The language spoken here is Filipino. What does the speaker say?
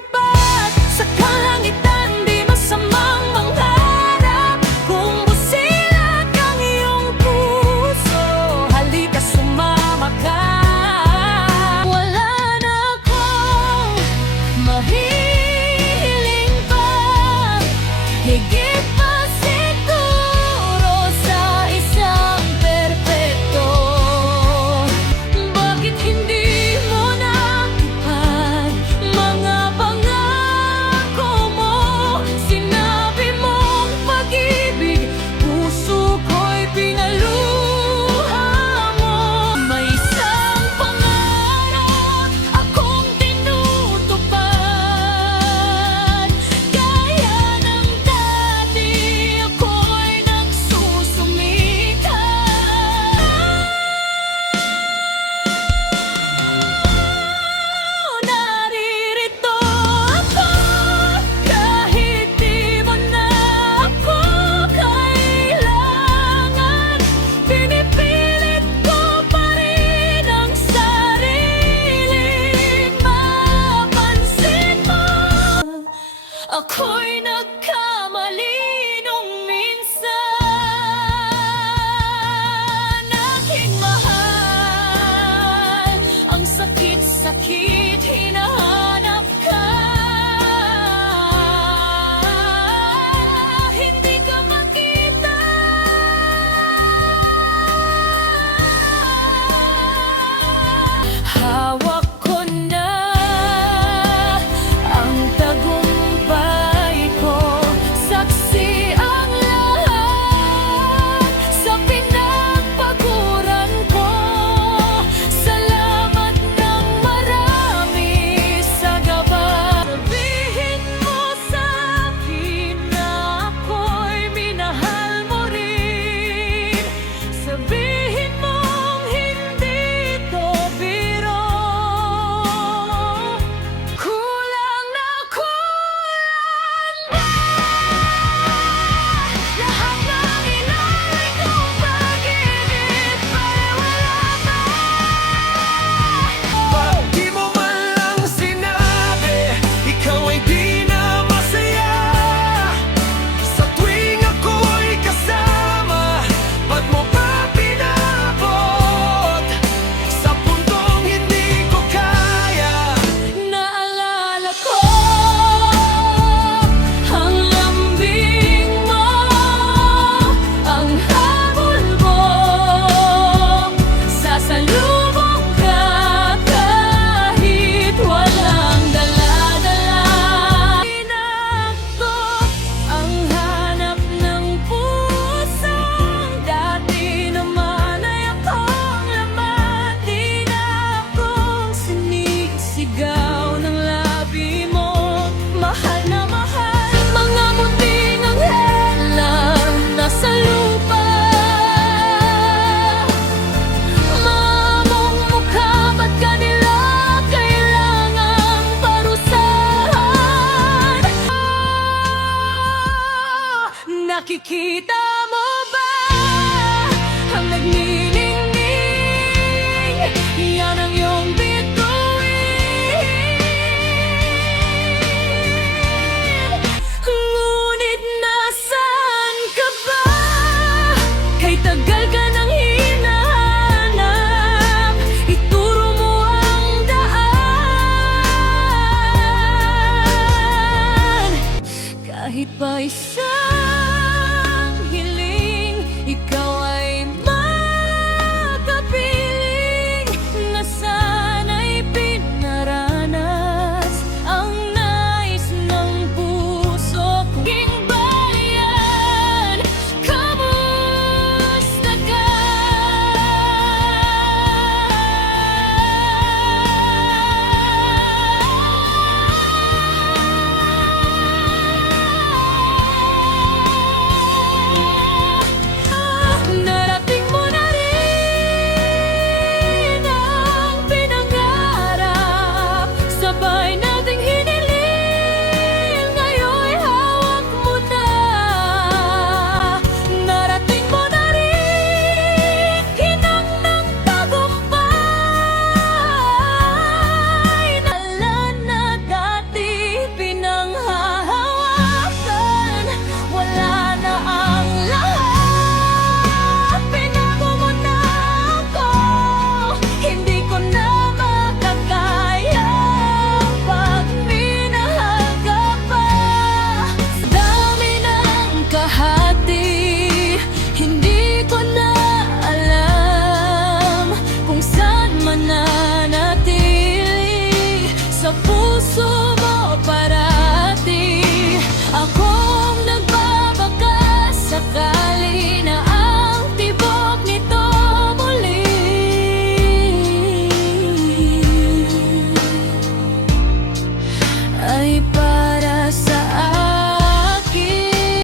lumipad sa kalangitan, di masamang mangarap kung busilak ang iyong puso. Halika, sumama ka. Wala na akong mahihiling pa, higit pa siguro sa isang perpekto. Bakit hindi mo natupad mga pangako mo? Sinabi mong pag-ibig, puso ko'y pinaluha mo. May isang pangarap akong tinutupad, gaya ng dati ako'y nagsusumikap. Naririto ako kahit di mo na ako kailangan. Pinipilit ko pa rin ang sariling mapansin mo. Ako'y nagkamali nung minsan, aking mahal. Ang sakit-sakit,